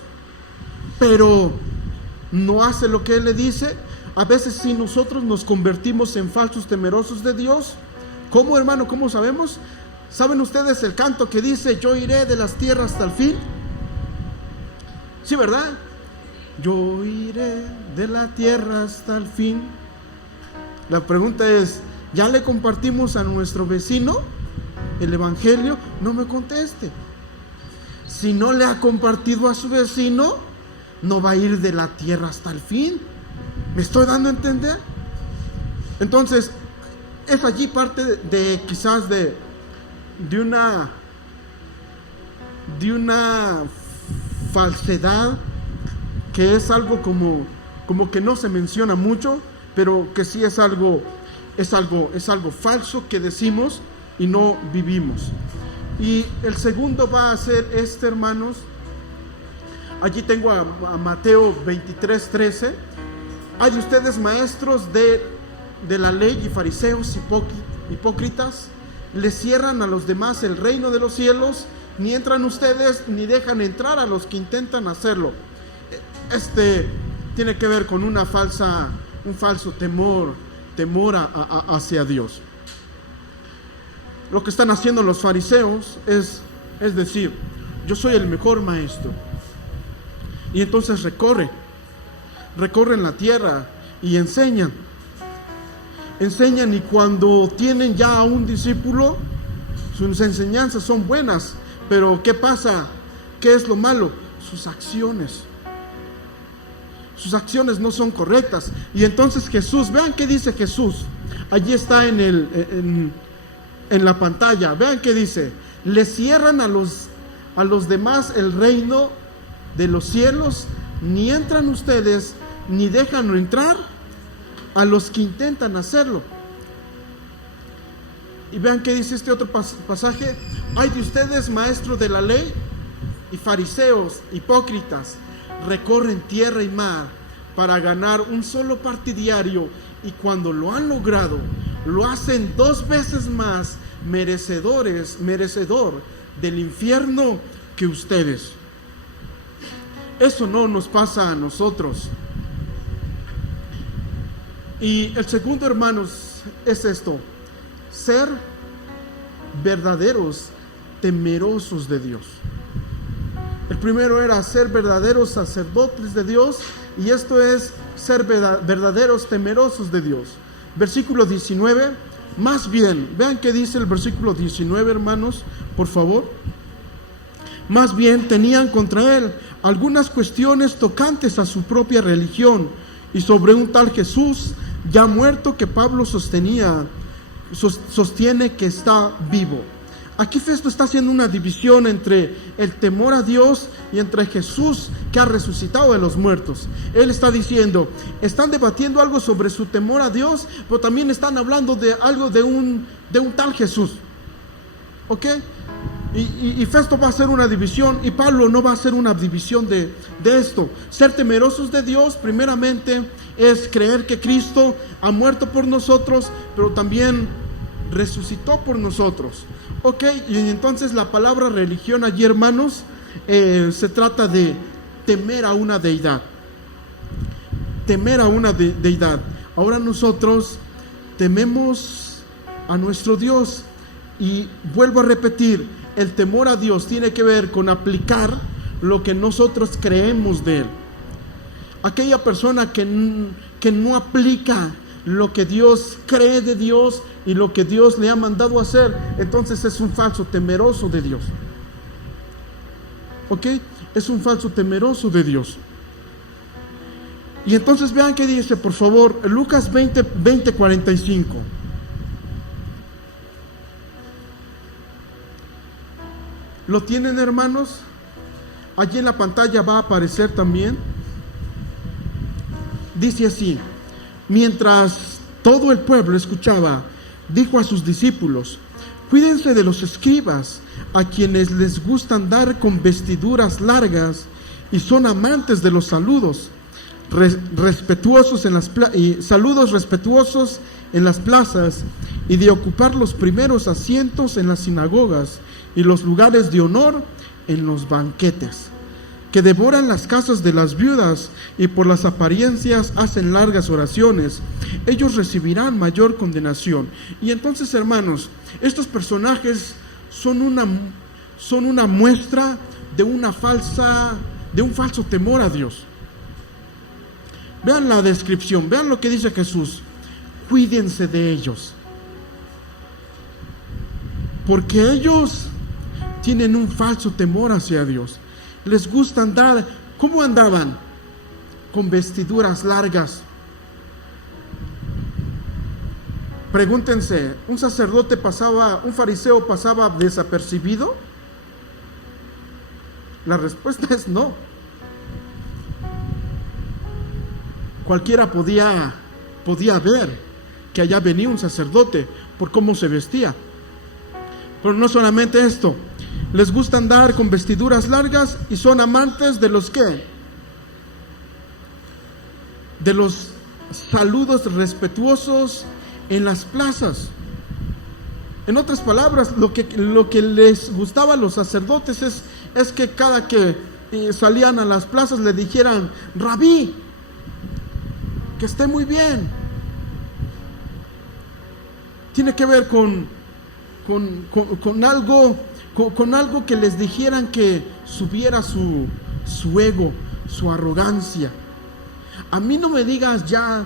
pero no hace lo que Él le dice. A veces si nosotros nos convertimos en falsos temerosos de Dios. ¿Cómo, hermano? ¿Cómo sabemos? ¿Saben ustedes el canto que dice: yo iré de las tierras hasta el fin? Sí, ¿verdad? Yo iré de la tierra hasta el fin. La pregunta es: ¿ya le compartimos a nuestro vecino el evangelio? No me conteste. Si no le ha compartido a su vecino, no va a ir de la tierra hasta el fin. ¿Me estoy dando a entender? Entonces, es allí parte de quizás de una falsedad, que es algo como que no se menciona mucho, pero que sí es algo falso que decimos y no vivimos. Y el segundo va a ser hermanos. Allí tengo a Mateo 23:13. Hay de ustedes, maestros de la ley y fariseos hipócritas, les cierran a los demás el reino de los cielos, ni entran ustedes ni dejan entrar a los que intentan hacerlo. Tiene que ver con un falso temor hacia Dios. Lo que están haciendo los fariseos es decir: yo soy el mejor maestro. Y entonces recorren la tierra y enseñan, y cuando tienen ya a un discípulo, sus enseñanzas son buenas, pero ¿qué pasa? ¿Qué es lo malo? Sus acciones no son correctas. Y entonces Jesús, vean qué dice Jesús, allí está en la pantalla, vean qué dice: le cierran a los demás el reino de los cielos, ni entran ustedes ni dejan entrar a los que intentan hacerlo. Y vean qué dice este otro pasaje: ay de ustedes, maestros de la ley y fariseos hipócritas, recorren tierra y mar para ganar un solo partidario, y cuando lo han logrado, lo hacen 2 veces más merecedor del infierno que ustedes. Eso no nos pasa a nosotros. Y el segundo, hermanos, es esto: ser verdaderos temerosos de Dios. El primero era ser verdaderos sacerdotes de Dios, y esto es ser verdaderos temerosos de Dios. Versículo 19, más bien, vean qué dice el versículo 19, hermanos, por favor. Más bien tenían contra él algunas cuestiones tocantes a su propia religión y sobre un tal Jesús ya muerto, que Pablo sostiene que está vivo. Aquí Festo está haciendo una división entre el temor a Dios y entre Jesús que ha resucitado de los muertos. Él está diciendo, están debatiendo algo sobre su temor a Dios, pero también están hablando de algo de un tal Jesús. ¿Ok? Y Festo va a hacer una división, y Pablo no va a hacer una división de esto. Ser temerosos de Dios, primeramente, es creer que Cristo ha muerto por nosotros, pero también resucitó por nosotros. Ok, y entonces la palabra religión allí, hermanos, se trata de temer a una deidad. Temer a una deidad. Ahora nosotros tememos a nuestro Dios. Y vuelvo a repetir, el temor a Dios tiene que ver con aplicar lo que nosotros creemos de Él. Aquella persona que no aplica lo que Dios cree de Dios y lo que Dios le ha mandado hacer, entonces es un falso temeroso de Dios. ¿Ok? Es un falso temeroso de Dios. Y entonces vean qué dice, por favor, Lucas 20:45. ¿Lo tienen, hermanos? Allí en la pantalla va a aparecer también. Dice así: mientras todo el pueblo escuchaba, dijo a sus discípulos: cuídense de los escribas, a quienes les gusta andar con vestiduras largas y son amantes de los saludos respetuosos saludos respetuosos en las plazas, y de ocupar los primeros asientos en las sinagogas y los lugares de honor en los banquetes, que devoran las casas de las viudas y por las apariencias hacen largas oraciones. Ellos recibirán mayor condenación. Y entonces, hermanos, estos personajes son una muestra de un falso temor a Dios. Vean la descripción, vean lo que dice Jesús: cuídense de ellos, porque ellos tienen un falso temor hacia Dios. Les gusta andar, ¿cómo andaban? Con vestiduras largas. Pregúntense, ¿un fariseo pasaba desapercibido? La respuesta es no. Cualquiera podía ver que allá venía un sacerdote por cómo se vestía. Pero no solamente esto, les gusta andar con vestiduras largas y son amantes de los ¿qué? De los saludos respetuosos en las plazas. En otras palabras, lo que les gustaba a los sacerdotes es que cada que salían a las plazas le dijeran: Rabí, que esté muy bien. Tiene que ver con algo que les dijeran que subiera su ego, su arrogancia. A mí no me digas ya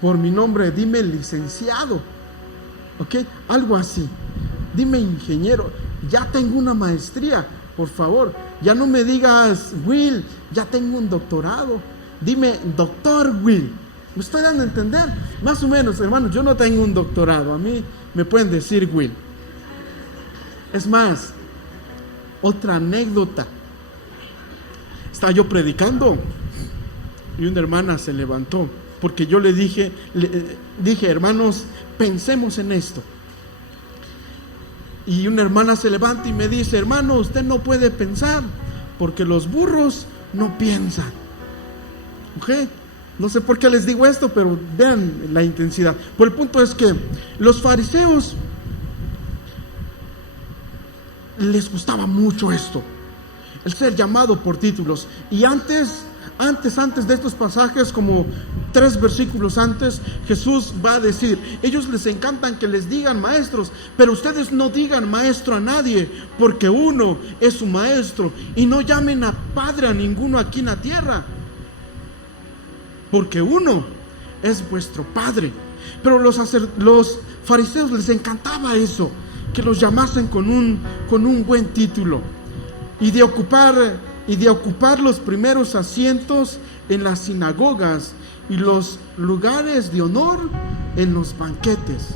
por mi nombre, dime licenciado, ¿ok? Algo así. Dime ingeniero, ya tengo una maestría, por favor. Ya no me digas Will, ya tengo un doctorado. Dime doctor Will. ¿Me estoy dando a entender? Más o menos, hermanos, yo no tengo un doctorado. A mí me pueden decir Will. Es más, otra anécdota. Estaba yo predicando y una hermana se levantó, porque yo le dije, hermanos, pensemos en esto. Y una hermana se levanta y me dice: hermano, usted no puede pensar, porque los burros no piensan. ¿Ok? No sé por qué les digo esto, pero vean la intensidad. Pues el punto es que los fariseos les gustaba mucho esto, el ser llamado por títulos. Y antes Antes de estos pasajes, como 3 versículos antes, Jesús va a decir, ellos les encantan que les digan maestros, pero ustedes no digan maestro a nadie, porque uno es su maestro, y no llamen a padre a ninguno aquí en la tierra, porque uno es vuestro padre. Pero los fariseos les encantaba eso, que los llamasen con un buen título, y de ocupar los primeros asientos en las sinagogas y los lugares de honor en los banquetes.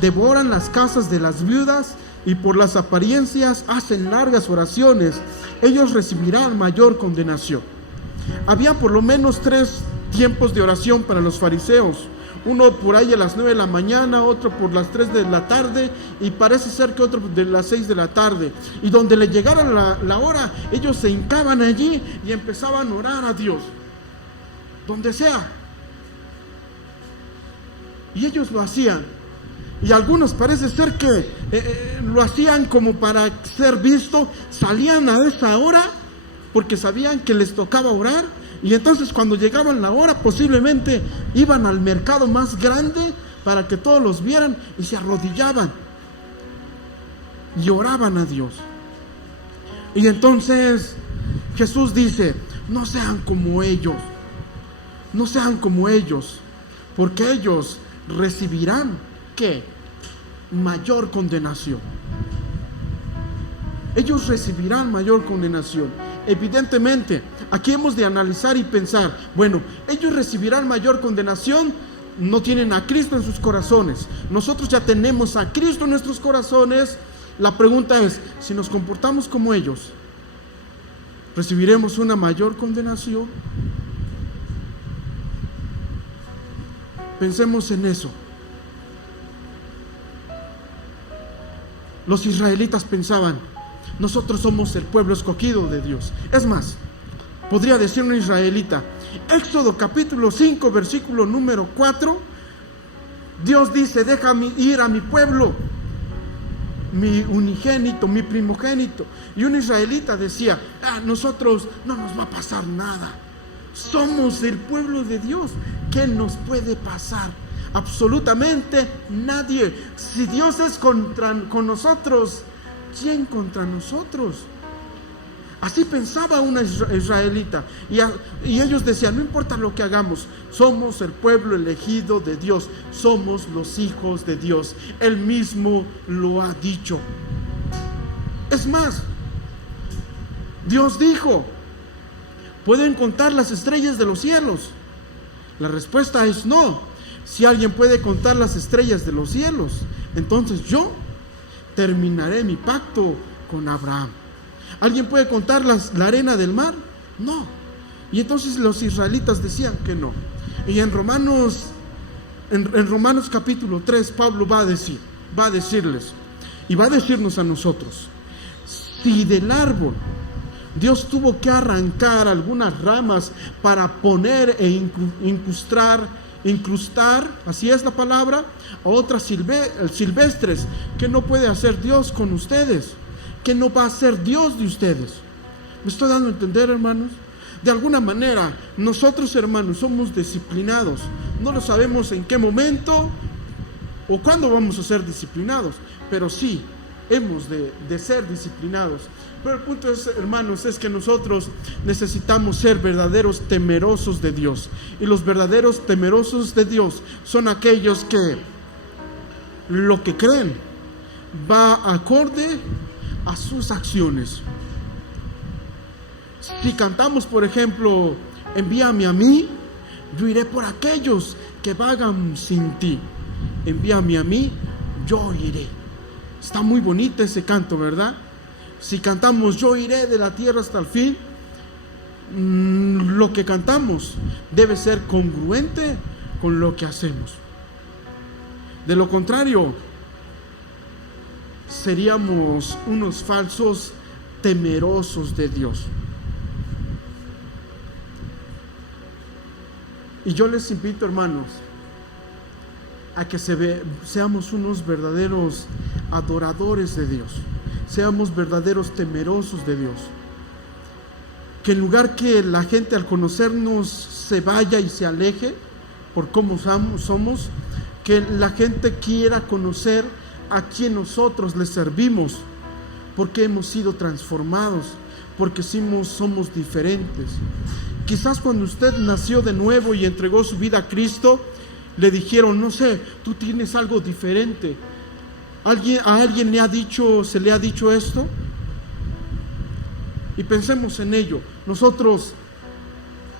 Devoran las casas de las viudas y por las apariencias hacen largas oraciones. Ellos recibirán mayor condenación. Había por lo menos 3 tiempos de oración para los fariseos. Uno por ahí a las 9 de la mañana, otro por las 3 de la tarde, y parece ser que otro de las 6 de la tarde. Y donde le llegara la hora, ellos se hincaban allí y empezaban a orar a Dios, donde sea. Y ellos lo hacían. Y algunos parece ser que lo hacían como para ser visto. Salían a esa hora porque sabían que les tocaba orar. Y entonces cuando llegaban la hora, posiblemente iban al mercado más grande para que todos los vieran y se arrodillaban y oraban a Dios. Y entonces Jesús dice, no sean como ellos, no sean como ellos, porque ellos recibirán, ¿qué? Mayor condenación. Ellos recibirán mayor condenación. Evidentemente, aquí hemos de analizar y pensar, bueno, ellos recibirán mayor condenación, no tienen a Cristo en sus corazones. Nosotros ya tenemos a Cristo en nuestros corazones. La pregunta es, si nos comportamos como ellos, ¿recibiremos una mayor condenación? Pensemos en eso. Los israelitas pensaban, nosotros somos el pueblo escogido de Dios. Es más, podría decir un israelita, Éxodo capítulo 5, versículo número 4, Dios dice, déjame ir a mi pueblo, mi unigénito, mi primogénito. Y un israelita decía, nosotros no nos va a pasar nada, somos el pueblo de Dios, ¿qué nos puede pasar? Absolutamente nadie. Si Dios es con nosotros, ¿quién contra nosotros? Así pensaba una israelita. Y ellos decían, no importa lo que hagamos, somos el pueblo elegido de Dios, somos los hijos de Dios. Él mismo lo ha dicho. Es más, Dios dijo, ¿pueden contar las estrellas de los cielos? La respuesta es no. Si alguien puede contar las estrellas de los cielos, entonces yo terminaré mi pacto con Abraham. ¿Alguien puede contar la arena del mar? No. Y entonces los israelitas decían que no. Y en Romanos capítulo 3, Pablo va a decirles, y va a decirnos a nosotros, si del árbol Dios tuvo que arrancar algunas ramas para poner e incrustar, así es la palabra, a otras silvestres, ¿qué no puede hacer Dios con ustedes? ¿Qué no va a hacer Dios de ustedes? ¿Me estoy dando a entender, hermanos? De alguna manera, nosotros, hermanos, somos disciplinados. No lo sabemos en qué momento o cuándo vamos a ser disciplinados, pero sí hemos de ser disciplinados. Pero el punto es, hermanos, es que nosotros necesitamos ser verdaderos temerosos de Dios. Y los verdaderos temerosos de Dios son aquellos que lo que creen va acorde a sus acciones. Si cantamos, por ejemplo, envíame a mí, yo iré por aquellos que vagan sin ti. Envíame a mí, yo iré. Está muy bonito ese canto, ¿verdad? Si cantamos yo iré de la tierra hasta el fin, lo que cantamos debe ser congruente con lo que hacemos. De lo contrario, seríamos unos falsos temerosos de Dios. Y yo les invito, hermanos, a que seamos unos verdaderos adoradores de Dios. Seamos verdaderos temerosos de Dios. que en lugar que la gente al conocernos se vaya y se aleje por cómo somos, que la gente quiera conocer a quien nosotros les servimos, porque hemos sido transformados, porque somos diferentes. Quizás cuando usted nació de nuevo y entregó su vida a Cristo, le dijeron, no sé, tú tienes algo diferente. ¿A alguien se le ha dicho esto? Y pensemos en ello. Nosotros,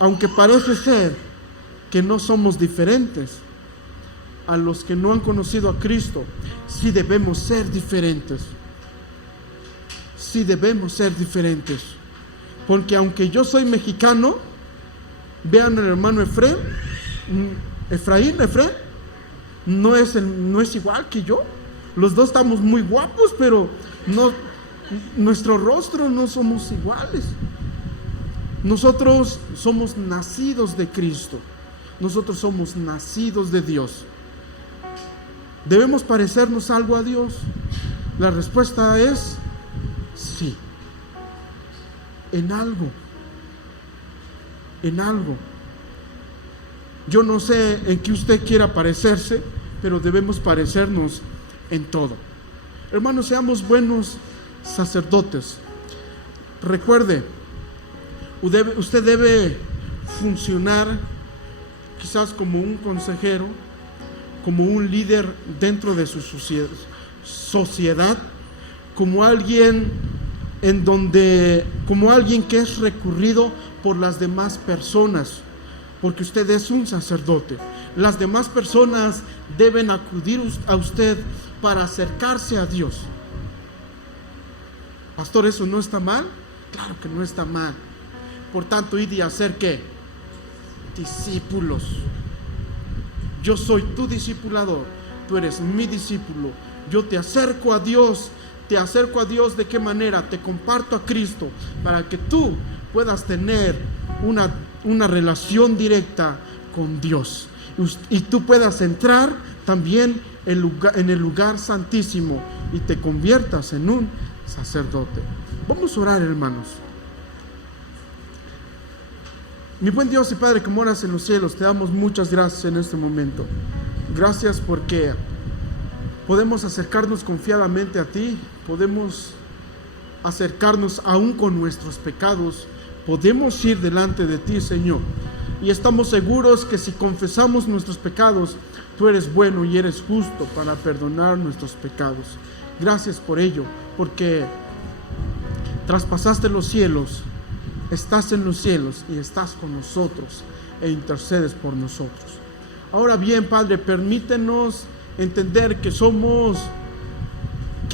aunque parece ser que no somos diferentes, a los que no han conocido a Cristo, sí debemos ser diferentes. Sí debemos ser diferentes. Porque aunque yo soy mexicano, vean al hermano Efraín, no es igual que yo. Los dos estamos muy guapos, pero nuestro rostro no somos iguales. Nosotros somos nacidos de Cristo. Nosotros somos nacidos de Dios. ¿Debemos parecernos algo a Dios? La respuesta es sí. En algo. En algo. Yo no sé en qué usted quiera parecerse, pero debemos parecernos en todo. Hermanos, seamos buenos sacerdotes. Recuerde, usted debe funcionar quizás como un consejero, como un líder dentro de su sociedad, como alguien como alguien que es recurrido por las demás personas, porque usted es un sacerdote. Las demás personas deben acudir a usted para acercarse a Dios. Pastor, ¿eso no está mal? Claro que no está mal. Por tanto, id y hacer ¿qué? Discípulos. Yo soy tu discipulador, tú eres mi discípulo. Yo te acerco a Dios. ¿Te acerco a Dios de qué manera? Te comparto a Cristo para que tú puedas tener una relación directa con Dios. Y tú puedas entrar también en el lugar santísimo y te conviertas en un sacerdote. Vamos a orar, hermanos. Mi buen Dios y Padre que moras en los cielos, te damos muchas gracias en este momento. Gracias porque podemos acercarnos confiadamente a ti, podemos acercarnos aún con nuestros pecados, podemos ir delante de ti, Señor, y estamos seguros que si confesamos nuestros pecados, tú eres bueno y eres justo para perdonar nuestros pecados. Gracias por ello, porque traspasaste los cielos, estás en los cielos y estás con nosotros e intercedes por nosotros. Ahora bien, Padre, permítenos entender que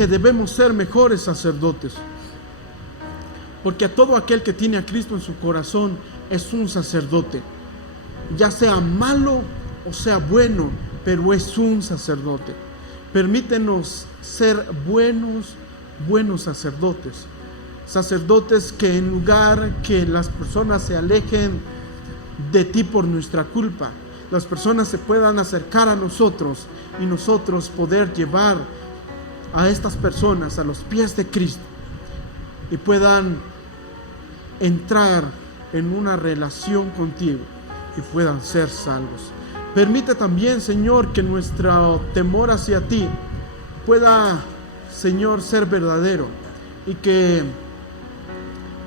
debemos ser mejores sacerdotes, porque a todo aquel que tiene a Cristo en su corazón es un sacerdote, ya sea malo o sea bueno, pero es un sacerdote. Permítenos ser buenos sacerdotes, sacerdotes que en lugar que las personas se alejen de ti por nuestra culpa, las personas se puedan acercar a nosotros y nosotros poder llevar a estas personas a los pies de Cristo y puedan entrar en una relación contigo y puedan ser salvos. Permite también, Señor, que nuestro temor hacia ti pueda, Señor, ser verdadero y que,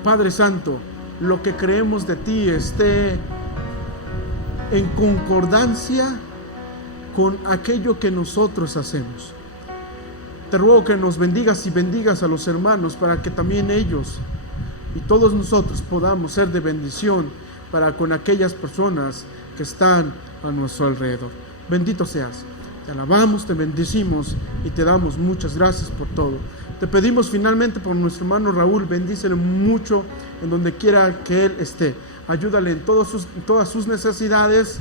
Padre Santo, lo que creemos de ti esté en concordancia con aquello que nosotros hacemos. Te ruego que nos bendigas y bendigas a los hermanos para que también ellos y todos nosotros podamos ser de bendición para con aquellas personas que están a nuestro alrededor. Bendito seas. Te alabamos, te bendecimos y te damos muchas gracias por todo. Te pedimos finalmente por nuestro hermano Raúl, bendícele mucho en donde quiera que él esté. Ayúdale en todas sus necesidades,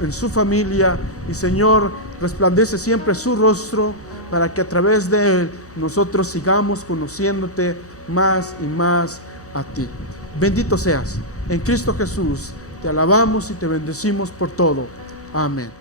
en su familia, y Señor, resplandece siempre su rostro para que a través de él nosotros sigamos conociéndote más y más a ti. Bendito seas. En Cristo Jesús te alabamos y te bendecimos por todo. Amén.